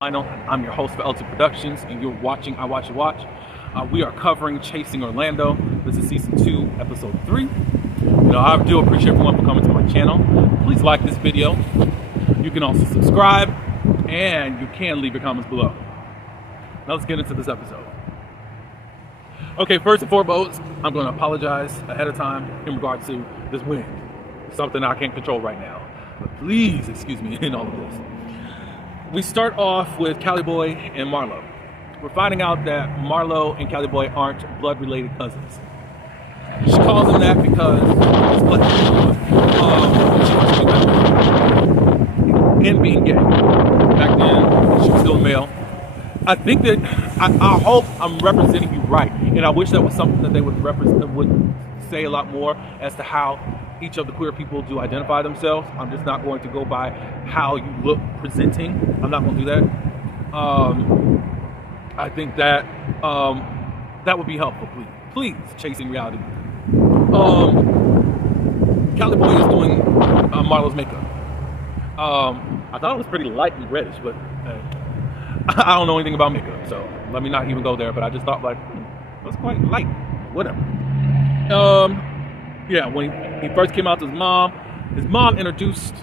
Lionel. I'm your host for L2 Productions, and you're watching I Watch You Watch. We are covering Chasing Orlando. This is season 2, episode 3. I do appreciate everyone for coming to my channel. Please like this video. You can also subscribe, and you can leave your comments below. Now let's get into this episode. Okay, first and foremost, I'm going to apologize ahead of time in regards to this wind. Something I can't control right now. But please excuse me in all of this. We start off with Cali Boy and Marlo. We're finding out that Marlo and Cali Boy aren't blood-related cousins. She calls him that because he's black. And being gay. Back then, she was still a male. I think that, I hope I'm representing you right. And I wish that was something that they would say a lot more as to how each of the queer people do identify themselves. I'm just not going to go by how you look presenting. I'm not going to do that. I think that that would be helpful. Please, Chasing Reality. Cali Boy is doing Marlo's makeup. I thought it was pretty light and reddish, but I don't know anything about makeup, so let me not even go there. But I just thought, like, it was quite light. Whatever. Yeah, when he first came out to his mom introduced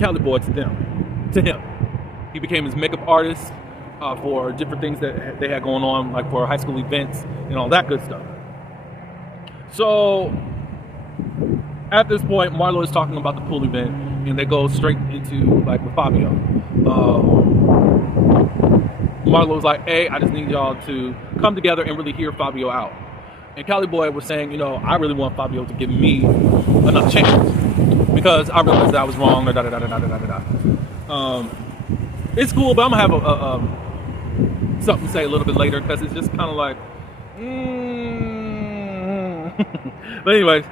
Cali Boy to him. He became his makeup artist for different things that they had going on, like for high school events and all that good stuff. So at this point, Marlo is talking about the pool event, and they go straight into, like, with Fabio. Marlo's like, hey, I just need y'all to come together and really hear Fabio out. And Cali Boy was saying, I really want Fabio to give me another chance because I realized that I was wrong. It's cool, but I'm gonna have something to say a little bit later because it's just kind of like. But anyways,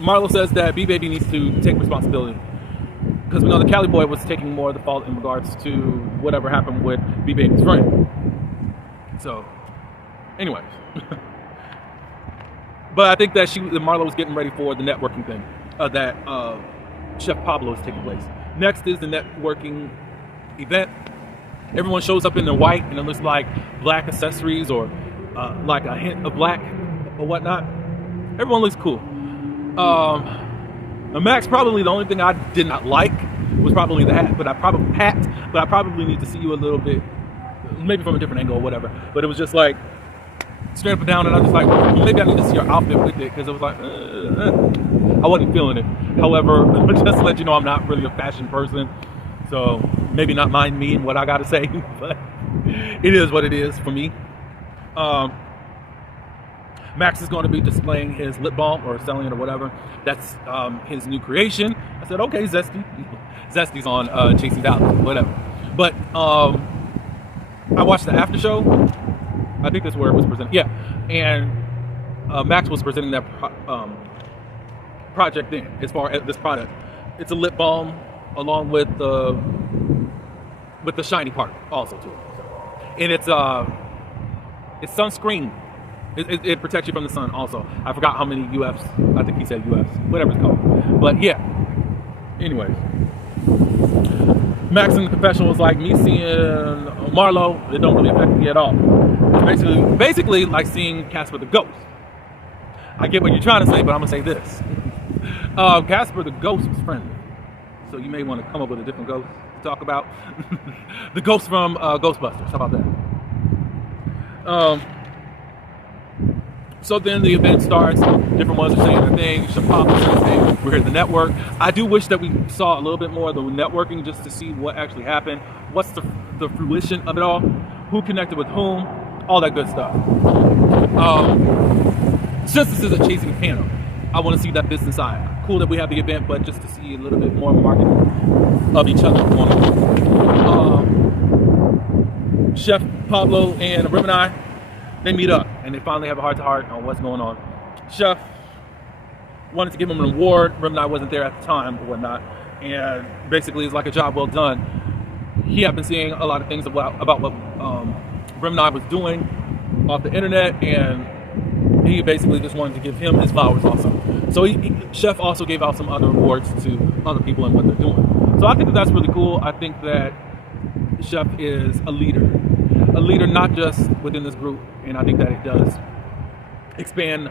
Marlo says that B Baby needs to take responsibility because we know that Cali Boy was taking more of the fault in regards to whatever happened with B Baby's friend. So, anyways. But I think that Marlo was getting ready for the networking thing that Chef Pablo is taking place. Next is the networking event. Everyone shows up in their white, and it looks like black accessories or like a hint of black or whatnot. Everyone looks cool. Max, probably the only thing I did not like was probably the hat, but I probably need to see you a little bit, maybe from a different angle or whatever. But it was just like straight up and down, and I was like, maybe I need to see your outfit with it, because it was like, I wasn't feeling it. However, just to let you know, I'm not really a fashion person, so maybe not mind me and what I gotta say, but it is what it is for me. Max is going to be displaying his lip balm or selling it or whatever. That's his new creation. I said, okay, Zesty's on Chasing Dallas, whatever. But I watched the after show. I think that's where it was presented. Yeah, and Max was presenting that project then, as far as this product. It's a lip balm along with the shiny part also too. And it's sunscreen. It protects you from the sun also. I forgot how many UFs. I think he said UFs, whatever it's called. But yeah. Anyways, Max in the confessional was like, me seeing Marlo, it don't really affect me at all. Basically like seeing Casper the Ghost. I get what you're trying to say, but I'm gonna say this. Casper the Ghost was friendly, so you may want to come up with a different ghost to talk about. The ghost from Ghostbusters. How about that? So then the event starts. Different ones are saying their thing. Shapop is saying we're here at the network. I do wish that we saw a little bit more of the networking just to see what actually happened. What's the fruition of it all? Who connected with whom? All that good stuff. Since this is a Chasing panel, I want to see that business side. Cool that we have the event, but just to see a little bit more marketing of each other going on. Chef Pablo and Remini, they meet up and they finally have a heart-to-heart on what's going on. Chef wanted to give him an award. Remini wasn't there at the time or whatnot, and basically it's like a job well done. He had been seeing a lot of things about what Remini was doing off the internet, and he basically just wanted to give him his flowers also. So Chef also gave out some other awards to other people and what they're doing. So I think that's really cool. I think that Chef is a leader not just within this group, and I think that it does expand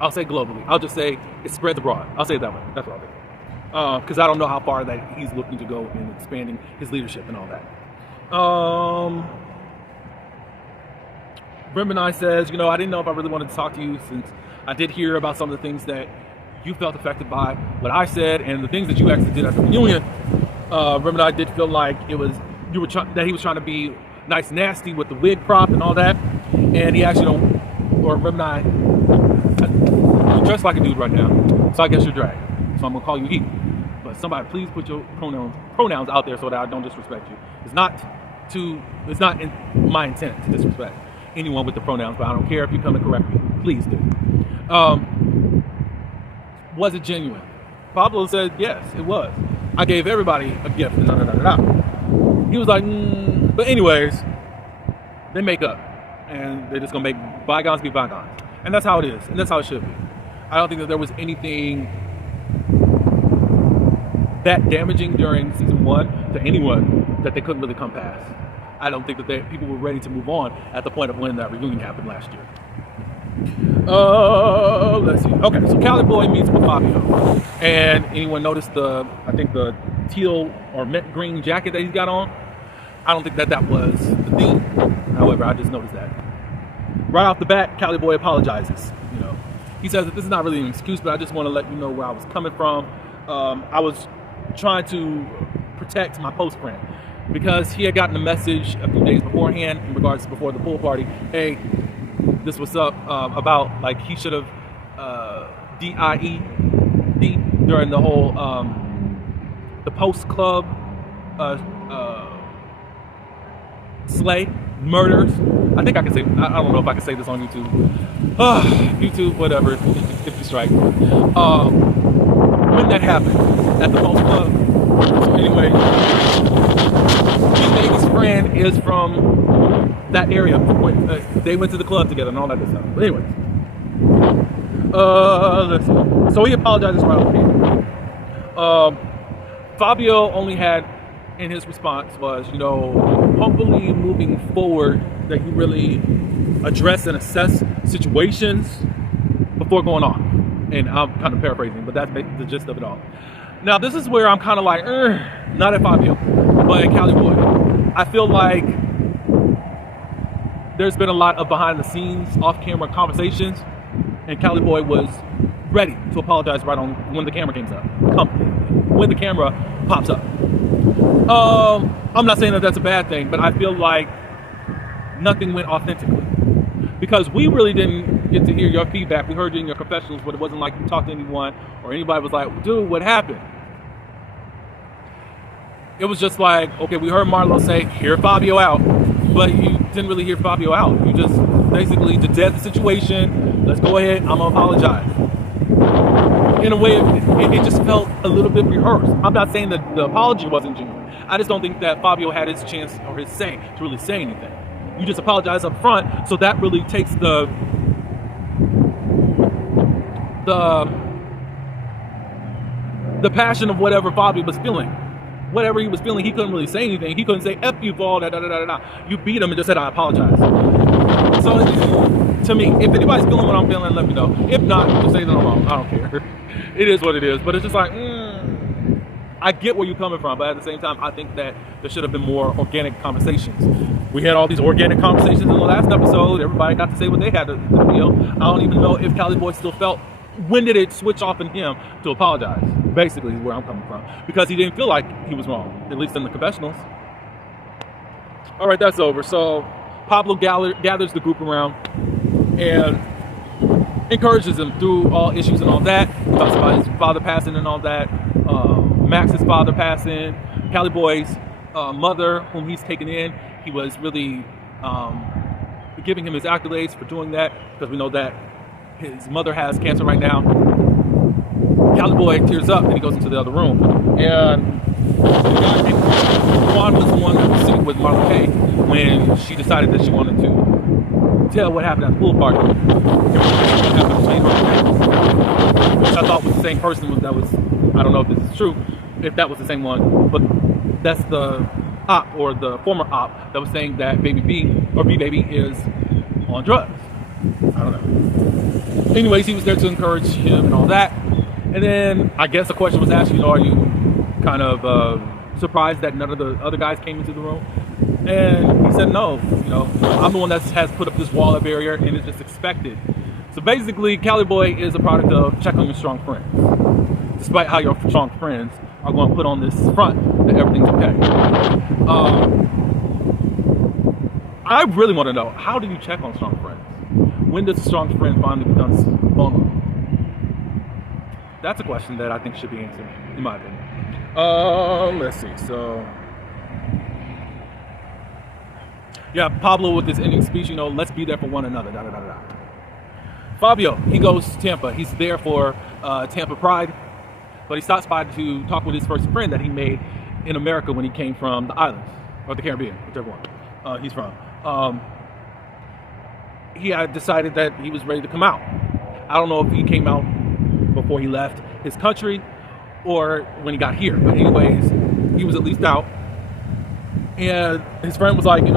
I'll say globally. I'll just say it spreads abroad. I'll say it that way. That's what I'll do. Because I don't know how far that he's looking to go in expanding his leadership and all that. Brimbenai says, I didn't know if I really wanted to talk to you since I did hear about some of the things that you felt affected by what I said and the things that you actually did at the reunion. Brimbenai did feel like it was that he was trying to be nice nasty with the wig prop and all that, and he actually Brimbenai, you dress like a dude right now, so I guess you're drag. So I'm gonna call you he. But somebody please put your pronouns out there so that I don't disrespect you. It's not in my intent to disrespect anyone with the pronouns, but I don't care if you come and correct me. Please do. Was it genuine? Pablo said yes, it was. I gave everybody a gift. He was like, but anyways, they make up, and they're just gonna make bygones be bygones, and that's how it is, and that's how it should be. I don't think that there was anything that damaging during season 1 to anyone that they couldn't really come past. I don't think that people were ready to move on at the point of when that reunion happened last year. Let's see. Okay, so Cali Boy meets with Fabio, and anyone notice the teal or mint green jacket that he's got on? I don't think that was the theme. However, I just noticed that. Right off the bat, Cali Boy apologizes. He says that this is not really an excuse, but I just want to let you know where I was coming from. I was trying to protect my post friend because he had gotten a message a few days beforehand in regards to before the pool party. Hey, this was up about like he should have DIE'd during the whole the post club slay murders. I think I can say, I don't know if I can say this on YouTube. YouTube, whatever, if you strike. When that happened at the post club. So anyway, his friend is from that area. They went to the club together and all that good stuff. But anyway, let's see. So he apologizes right off the bat. Fabio only had in his response was, hopefully moving forward that you really address and assess situations before going on. And I'm kind of paraphrasing, but that's the gist of it all. Now, this is where I'm kind of like, not at Fabio, but at Cali Boy. I feel like there's been a lot of behind the scenes, off-camera conversations, and Cali Boy was ready to apologize right on when the camera when the camera pops up. I'm not saying that that's a bad thing, but I feel like nothing went authentically because we really didn't get to hear your feedback. We heard you in your confessionals, but it wasn't like you talked to anyone or anybody was like, dude, what happened? It was just like, okay, we heard Marlo say, hear Fabio out, but you didn't really hear Fabio out. You just basically dead the situation. Let's go ahead. I'm gonna apologize. In a way, it just felt a little bit rehearsed. I'm not saying that the apology wasn't genuine. I just don't think that Fabio had his chance or his say to really say anything. You just apologize up front, so that really takes the passion of whatever Fabio was feeling. Whatever he was feeling, he couldn't really say anything. He couldn't say F you for all that, You beat him and just said, I apologize. So to me, if anybody's feeling what I'm feeling, let me know. If not, just say that I'm wrong. I don't care. It is what it is. But it's just like, I get where you're coming from, but at the same time, I think that there should have been more organic conversations. We had all these organic conversations in the last episode. Everybody got to say what they had to feel. I don't even know if Cali Boy still felt, when did it switch off in him to apologize? Basically is where I'm coming from. Because he didn't feel like he was wrong, at least in the confessionals. All right, that's over. So Pablo gathers the group around and encourages them through all issues and all that. Talks about his father passing and all that. Max's father passing. Cali Boy's mother, whom he's taken in. He was really giving him his accolades for doing that because we know that his mother has cancer right now. Cali Boy tears up and he goes into the other room. And Juan was the one that was sitting with Marlo Kay when she decided that she wanted to tell what happened at the pool party. Which I thought was the same person I don't know if this is true, if that was the same one, but that's the op, or the former op, that was saying that Baby B, or B Baby, is on drugs. I don't know. Anyways, he was there to encourage him and all that. And then I guess the question was asked, are you kind of surprised that none of the other guys came into the room? And he said, no, I'm the one that has put up this wall of barrier, and it's just expected. So basically, Cali Boy is a product of check on your strong friends. Despite how your strong friends are going to put on this front that everything's okay. I really want to know, how do you check on strong friends? When does a strong friend finally become vulnerable? That's a question that I think should be answered, in my opinion. Let's see. So, yeah, Pablo with this ending speech, let's be there for one another. Da, da, da, da. Fabio, he goes to Tampa. He's there for Tampa Pride, but he stops by to talk with his first friend that he made in America when he came from the islands, or the Caribbean, whichever one he's from. He had decided that he was ready to come out. I don't know if he came out before he left his country or when he got here. But anyways, he was at least out. And his friend was like, you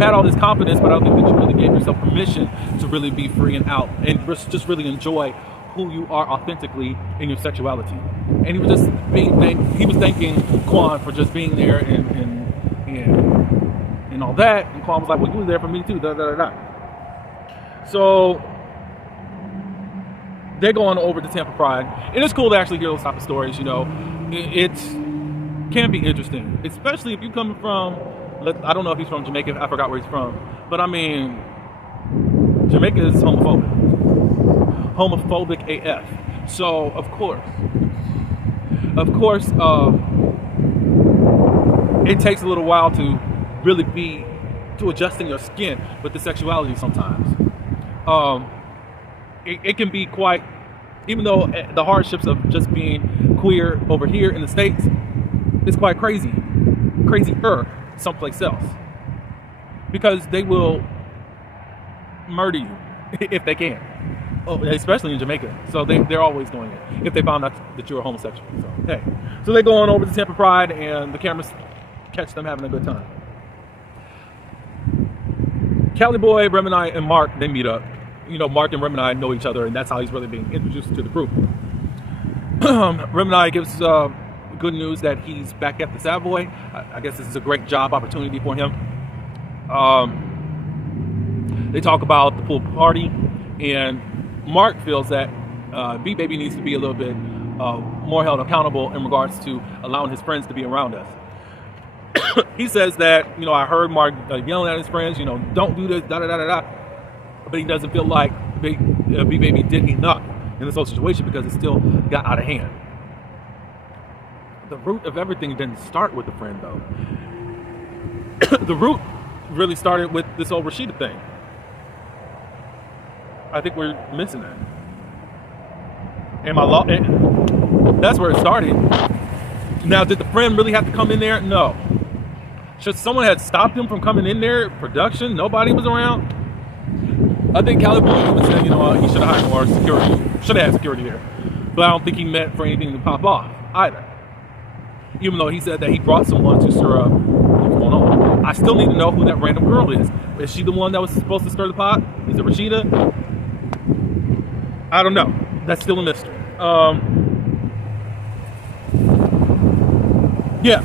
had all this confidence, but I don't think that you really gave yourself permission to really be free and out and just really enjoy who you are authentically in your sexuality. And he was just he was thanking Quan for just being there and all that. And Quan was like, well, you were there for me too, da da da da. So they're going over to Tampa Pride, and it's cool to actually hear those type of stories. It can be interesting, especially if you come from, I don't know if he's from Jamaica, I forgot where he's from, but I mean, Jamaica is homophobic AF. So of course, it takes a little while to really to adjusting your skin with the sexuality sometimes. It can be quite, even though the hardships of just being queer over here in the States is quite crazier someplace else, because they will murder you if they can, especially in Jamaica. So they're always doing it if they found out that you're a homosexual. So they go on over to Tampa Pride, and the cameras catch them having a good time. Cali Boy, Remini, and Mark, they meet up. Mark and Remini know each other, and that's how he's really being introduced to the group. Remini gives good news that he's back at the Savoy. I guess this is a great job opportunity for him. They talk about the pool party, and Mark feels that B Baby needs to be a little bit more held accountable in regards to allowing his friends to be around us. He says that, I heard Mark yelling at his friends, don't do this, da da da da da. But he doesn't feel like B Baby did enough in this whole situation because it still got out of hand. The root of everything didn't start with the friend, though. The root really started with this whole Rashida thing. I think we're missing that. That's where it started. Now, did the friend really have to come in there? No. Should someone had stopped him from coming in there? Production? Nobody was around? I think Cali Boy even said, he should have hired more security. Should have had security there. But I don't think he meant for anything to pop off either. Even though he said that he brought someone to stir up what's going on. I still need to know who that random girl is. Is she the one that was supposed to stir the pot? Is it Rashida? I don't know. That's still a mystery. Yeah.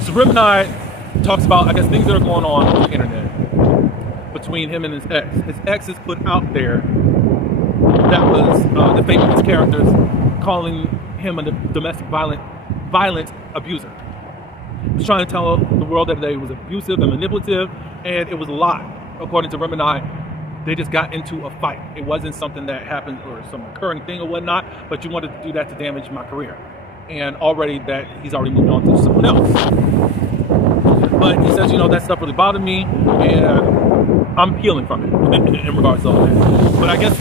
So Remini talks about, I guess, things that are going on the internet between him and his ex. His ex has put out there that was defaming his characters, calling him a domestic violent abuser. He was trying to tell the world that he was abusive and manipulative, and it was a lie. According to Remini, they just got into a fight. It wasn't something that happened or some recurring thing or whatnot, but you wanted to do that to damage my career. And he's already moved on to someone else. But he says, that stuff really bothered me, and I'm healing from it in regards to all that. But I guess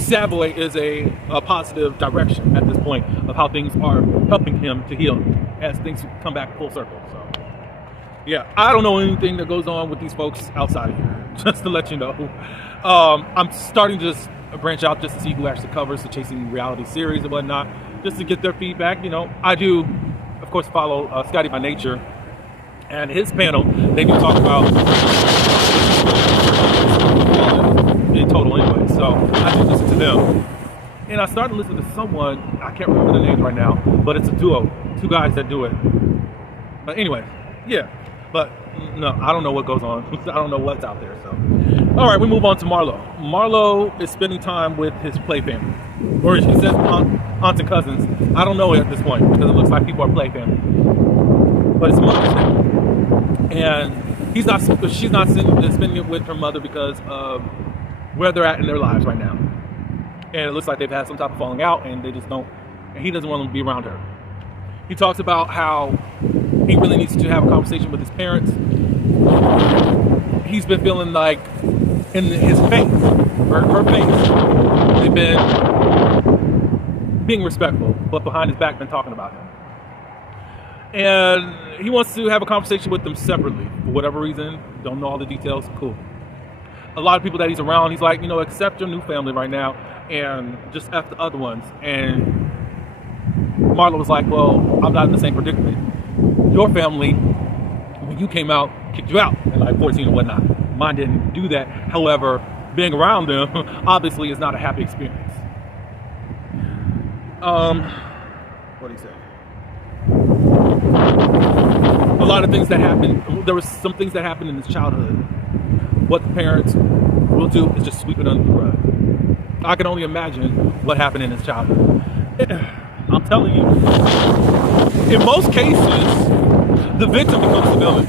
Savoy is a positive direction at this point of how things are helping him to heal as things come back full circle. So, yeah, I don't know anything that goes on with these folks outside of here, just to let you know. I'm starting to just branch out just to see who actually covers the Chasing Reality series and whatnot, just to get their feedback. I do of course, follow Scotty by Nature, and his panel, they do talk about in total anyway. So I just listen to them. And I started listening to someone, I can't remember the names right now, but it's a duo, two guys that do it. But anyway, yeah. But no, I don't know what goes on. I don't know what's out there. So, all right, we move on to Marlo. Marlo is spending time with his play family, or he says aunts and cousins. I don't know at this point because it looks like people are play family, but it's mother's day, and she's not spending it with her mother because of where they're at in their lives right now. And it looks like they've had some type of falling out, and they just don't. And he doesn't want them to be around her. He talks about how he really needs to have a conversation with his parents. He's been feeling like in his face, her face, they've been being respectful, but behind his back, been talking about him. And he wants to have a conversation with them separately for whatever reason. Don't know all the details. Cool. A lot of people that he's around, he's like, accept your new family right now and just F the other ones. And Marlo was like, well, I'm not in the same predicament. Your family, when you came out, kicked you out at like 14 or whatnot. Mine didn't do that. However, being around them obviously is not a happy experience. What do you say? A lot of things that happened. There was some things that happened in his childhood. What the parents will do is just sweep it under the rug. I can only imagine what happened in his childhood. I'm telling you, in most cases, the victim becomes the villain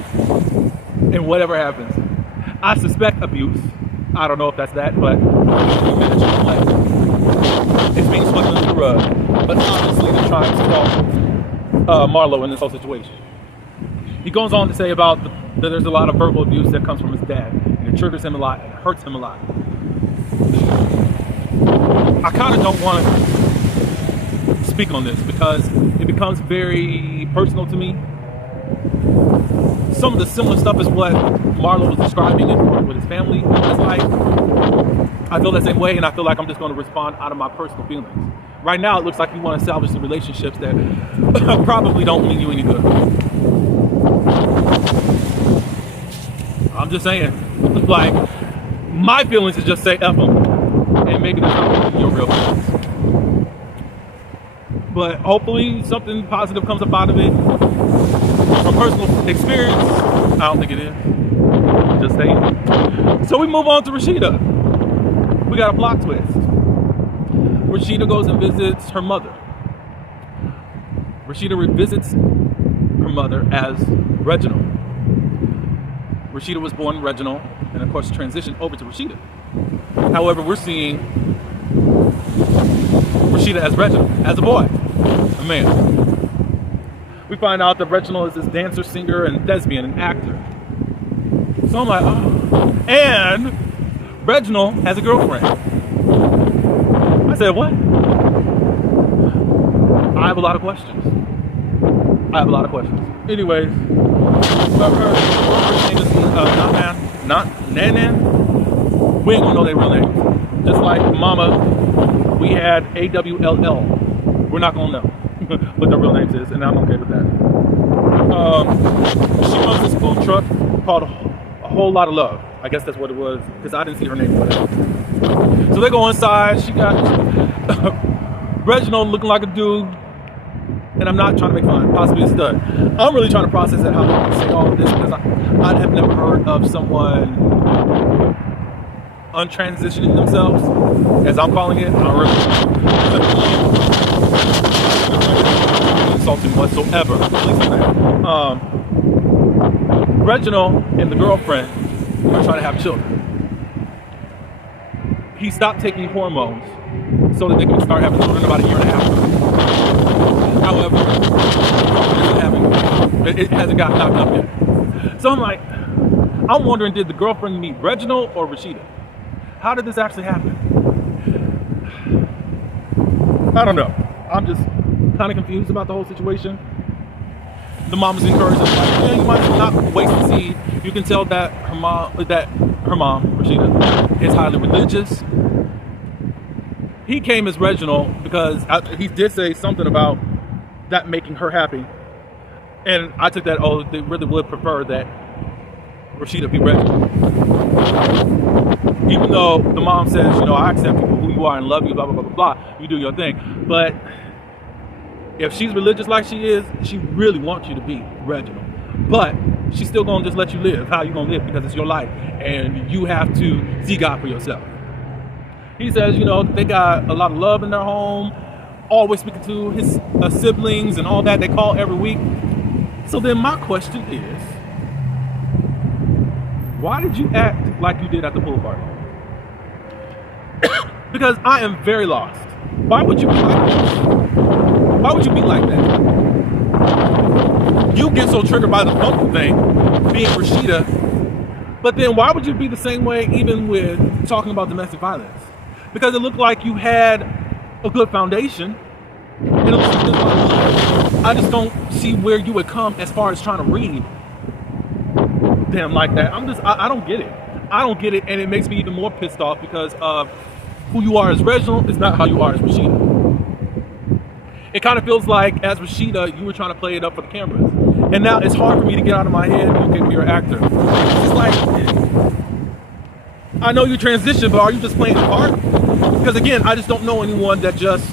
in whatever happens. I suspect abuse. I don't know if that's that, but it's being swept under the rug. But obviously, they're trying to help Marlo in this whole situation. He goes on to say about that there's a lot of verbal abuse that comes from his dad, and it triggers him a lot, and it hurts him a lot. I kind of don't want to speak on this because it becomes very personal to me. Some of the similar stuff is what Marlo was describing with his family. It's like, I feel the same way, and I feel like I'm just going to respond out of my personal feelings. Right now, it looks like you want to salvage the relationships that probably don't mean you any good. I'm just saying, like, my feelings is just say F them, and maybe that's not your real feelings. But hopefully something positive comes up out of it. From personal experience, I don't think it is. Just saying. So we move on to Rashida. We got a plot twist. Rashida goes and visits her mother. Rashida revisits her mother as Reginald. Rashida was born Reginald, and of course transitioned over to Rashida. However, we're seeing Rashida as Reginald, as a boy, a man. We find out that Reginald is this dancer, singer, and thespian, and actor. So I'm like, oh. And Reginald has a girlfriend. I said, what? I have a lot of questions. Anyways, her name is not Nan. We ain't gonna know their real name. Just like Mama, we had AWLL. We're not gonna know what their real names is, and I'm okay with that. She owns this food truck called A Whole Lot of Love. I guess that's what it was, because I didn't see her name or whatever. So they go inside. She got Reginald looking like a dude, and I'm not trying to make fun, possibly a stud. I'm really trying to process that, how I can say all of this, because I have never heard of someone untransitioning themselves, as I'm calling it. I really insulting whatsoever. Reginald and the girlfriend are trying to have children. He stopped taking hormones so that they can start having children about a year and a half. However, it hasn't gotten knocked up yet. So I'm wondering, did the girlfriend meet Reginald or Rashida? How did this actually happen? I don't know. I'm just kind of confused about the whole situation. The mom was encouraged, like, yeah, you might not wait to see. You can tell that her mom, Rashida, is highly religious. He came as Reginald because he did say something about that making her happy. And I took that, oh, they really would prefer that Rashida be Reginald. Even though the mom says, you know, I accept people who you are and love you, blah, blah, blah, blah, blah, you do your thing. But if she's religious like she is, she really wants you to be Reginald. But she's still going to just let you live how you going to live because it's your life. And you have to see God for yourself. He says, you know, they got a lot of love in their home, always speaking to his siblings and all that. They call every week. So then my question is, why did you act like you did at the pool party? Because I am very lost. Why would you be like that? Why would you be like that? You get so triggered by the uncle thing, being Rashida, but then why would you be the same way even with talking about domestic violence? Because it looked like you had a good foundation. And it looks like I just don't see where you would come as far as trying to read them like that. I don't get it. I don't get it, and it makes me even more pissed off because who you are as Reginald is not how you are as Rashida. It kind of feels like as Rashida, you were trying to play it up for the cameras. And now it's hard for me to get out of my head, okay, you're an actor. It's like, I know you transitioned, but are you just playing a part? Because again, I just don't know anyone that just,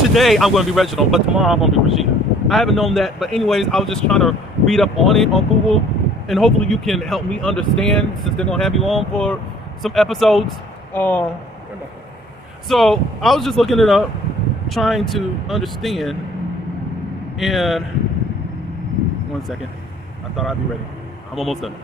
today I'm going to be Reginald, but tomorrow I'm going to be Rashida. I haven't known that, but anyways, I was just trying to read up on it on Google, and hopefully you can help me understand since they're going to have you on for some episodes. So I was just looking it up, trying to understand, and one second, I thought I'd be ready. I'm almost done.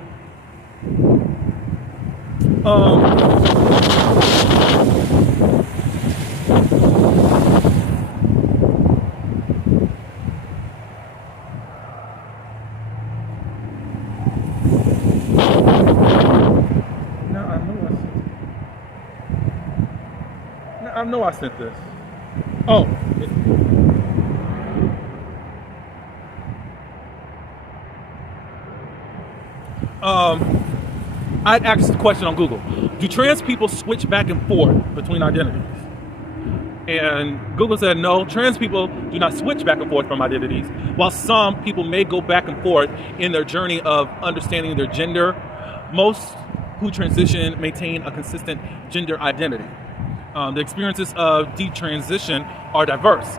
I know I sent this. Oh. I'd asked the question on Google. Do trans people switch back and forth between identities? And Google said no, trans people do not switch back and forth from identities, while some people may go back and forth in their journey of understanding their gender. Most who transition maintain a consistent gender identity. The experiences of detransition are diverse.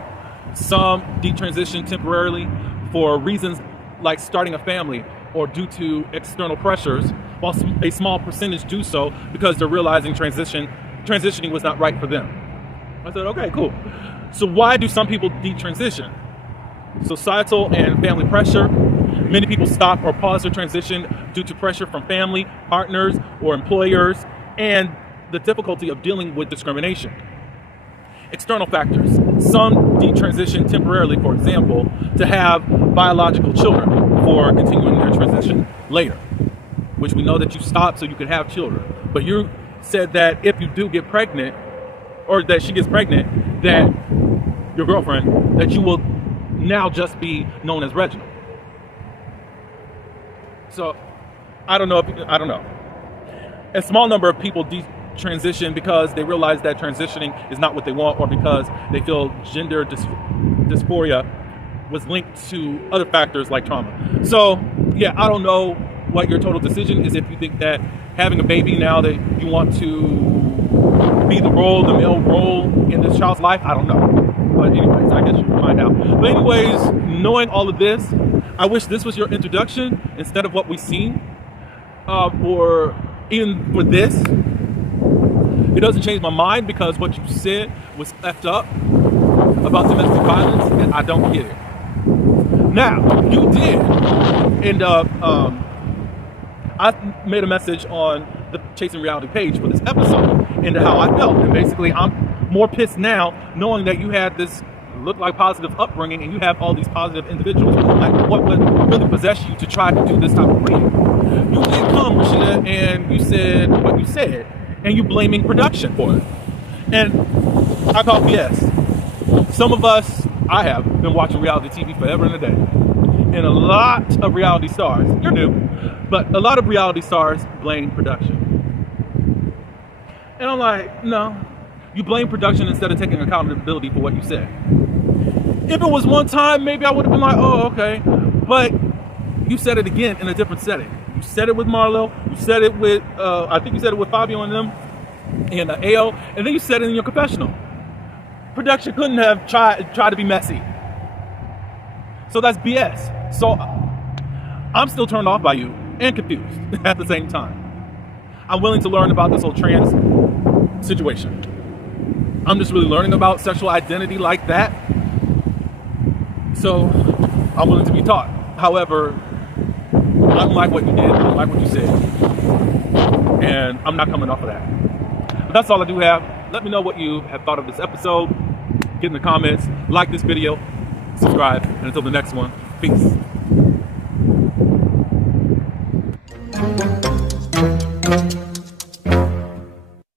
Some detransition temporarily for reasons like starting a family or due to external pressures, while a small percentage do so because they're realizing transitioning was not right for them. I said, okay, cool. So why do some people detransition? Societal and family pressure. Many people stop or pause their transition due to pressure from family, partners, or employers, and the difficulty of dealing with discrimination. External factors. Some detransition temporarily, for example, to have biological children for continuing their transition later, which we know that you stop so you can have children. But you said that if you do get pregnant, or that she gets pregnant, that your girlfriend, that you will now just be known as Reginald. So, I don't know. A small number of people transition because they realize that transitioning is not what they want, or because they feel gender dysphoria was linked to other factors like trauma. So, yeah, I don't know what your total decision is. If you think that having a baby now that you want to be the male role in this child's life, I don't know. But anyways, I guess you can find out. But anyways, knowing all of this, I wish this was your introduction instead of what we've seen. Or even for this, it doesn't change my mind because what you said was effed up about domestic violence, and I don't get it. Now, you did end up, I made a message on the Chasing Reality page for this episode into how I felt. And basically, I'm more pissed now knowing that you had this look like positive upbringing and you have all these positive individuals. Like, what would really possess you to try to do this type of reading? You did come, Rashida, and you said what you said, and you blaming production for it. And I call BS. Some of us, I have been watching reality TV forever and a day. And a lot of reality stars, you're new, but a lot of reality stars blame production. And I'm like, no, you blame production instead of taking accountability for what you said. If it was one time, maybe I would have been like, oh, okay. But you said it again in a different setting. You said it with Marlo. You said it with, I think you said it with Fabio and them, and AO, and then you said it in your confessional. Production couldn't have tried to be messy. So that's BS. So I'm still turned off by you and confused at the same time. I'm willing to learn about this whole trans situation. I'm just really learning about sexual identity like that. So I'm willing to be taught. However, I don't like what you did. I don't like what you said. And I'm not coming off of that. But that's all I do have. Let me know what you have thought of this episode. Get in the comments. Like this video. Subscribe. And until the next one, peace.